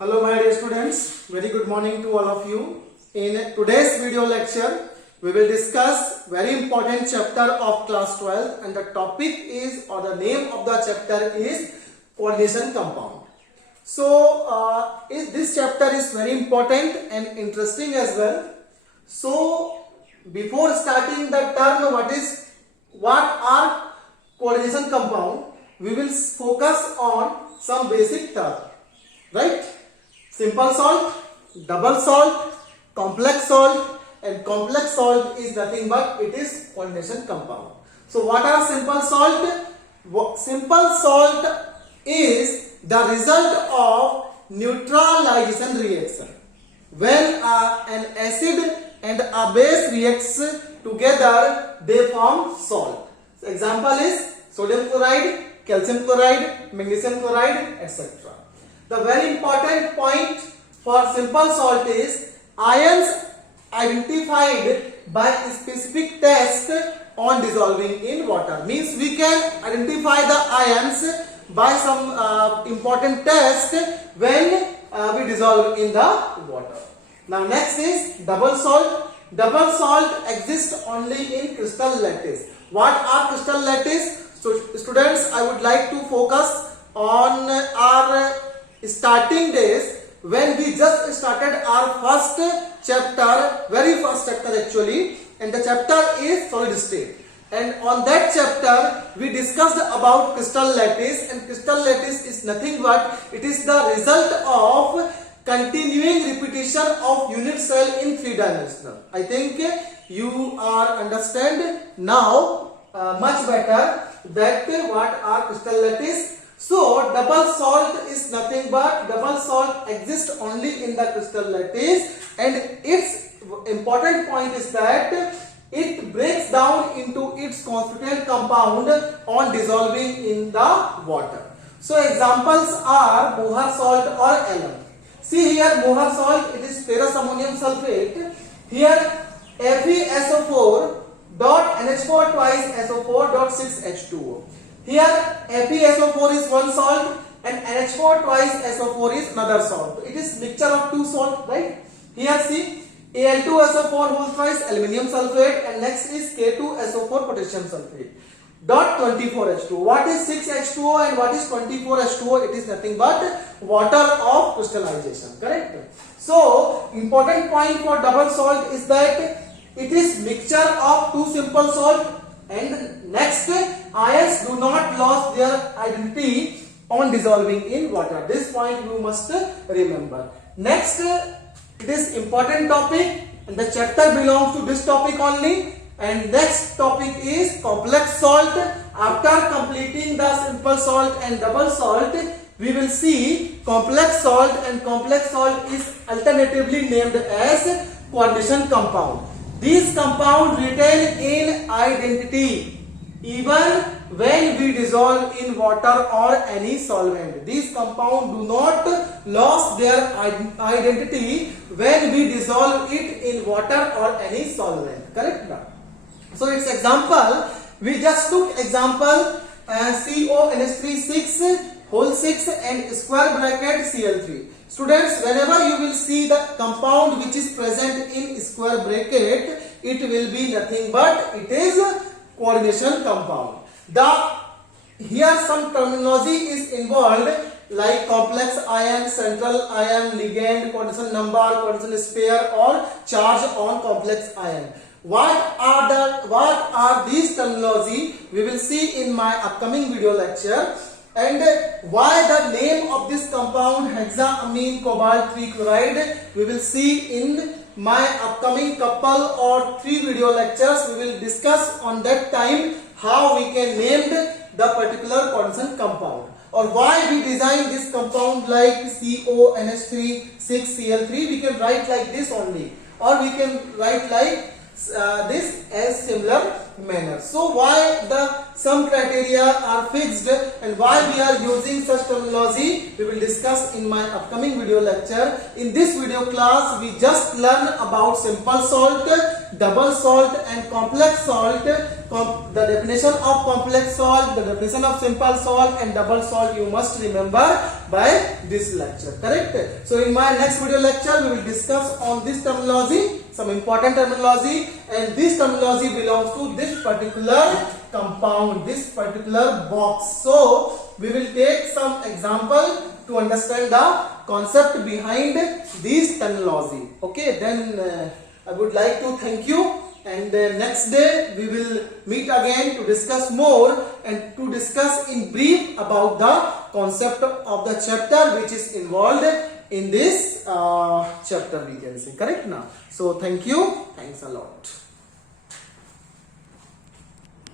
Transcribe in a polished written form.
Hello my dear students, very good morning to all of you. In today's video lecture, we will discuss very important chapter of class 12 and the topic is or the name of the chapter is coordination compound. So this chapter is very important and interesting as well. So before starting the term what are coordination compound, we will focus on some basic terms, right? Simple salt, double salt, complex salt, and complex salt is nothing but it is coordination compound. So what are simple salt? Simple salt is the result of neutralization reaction. When an acid and a base reacts together, they form salt. So example is sodium chloride, calcium chloride, magnesium chloride, etc. The very important point for simple salt is ions identified by specific test on dissolving in water. Means we can identify the ions by some important test when we dissolve in the water. Now next is double salt. Double salt exists only in crystal lattice. What are crystal lattice? So students, I would like to focus on our starting days when we just started our first chapter, very first chapter actually, and the chapter is solid state. And on that chapter we discussed about crystal lattice, and crystal lattice is nothing but it is the result of continuing repetition of unit cell in three-dimensional. I think you are understand now much better that what are crystal lattice. So double salt is nothing but double salt exists only in the crystal lattice, and its important point is that it breaks down into its constituent compound on dissolving in the water. So examples are Mohr salt or alum. See here, Mohr salt, it is ferrous ammonium sulfate. Here FeSO4 dot NH4 twice SO4 dot 6H2O. Here FeSO4 is one salt and NH4 twice SO4 is another salt. It is mixture of two salt, right? Here see Al2SO4 whole twice aluminium sulfate, and next is K2SO4 potassium sulfate dot 24H2. What is 6H2O and what is 24H2O? It is nothing but water of crystallization, correct? So important point for double salt is that it is mixture of two simple salt, and next ions do not lose their identity on dissolving in water. This point you must remember. Next, it is important topic and the chapter belongs to this topic only. And next topic is complex salt. After completing the simple salt and double salt, we will see complex salt, and complex salt is alternatively named as coordination compound. These compounds retain in identity even when we dissolve in water or any solvent. These compounds do not lose their identity when we dissolve it in water or any solvent. Correct? So its example, we just took example CONH3 6 whole 6 and square bracket Cl3. Students, whenever you will see the compound which is present in square bracket, it will be nothing but it is coordination compound. Here some terminology is involved like complex ion, central ion, ligand, coordination number, coordination pair, or charge on complex ion. What are these terminology? We will see in my upcoming video lecture. And why the name of this compound hexaamine cobalt 3 chloride, we will see in my upcoming couple or 3 video lectures. We will discuss on that time how we can name the particular coordination compound, or why we design this compound like CONH3 6Cl3. We can write like this only, or we can write like this as similar manner. So why some criteria are fixed and why we are using such terminology, we will discuss in my upcoming video lecture. In this video class, we just learn about simple salt, double salt and complex salt. The definition of complex salt, the definition of simple salt and double salt you must remember by this lecture, correct? So in my next video lecture we will discuss on this terminology, some important terminology, and this terminology belongs to this particular compound, this particular box. So we will take some example to understand the concept behind this terminology. Okay, then I would like to thank you. And next day we will meet again to discuss more and to discuss in brief about the concept of the chapter which is involved in this chapter, we can say, correct now. So thank you, thanks a lot.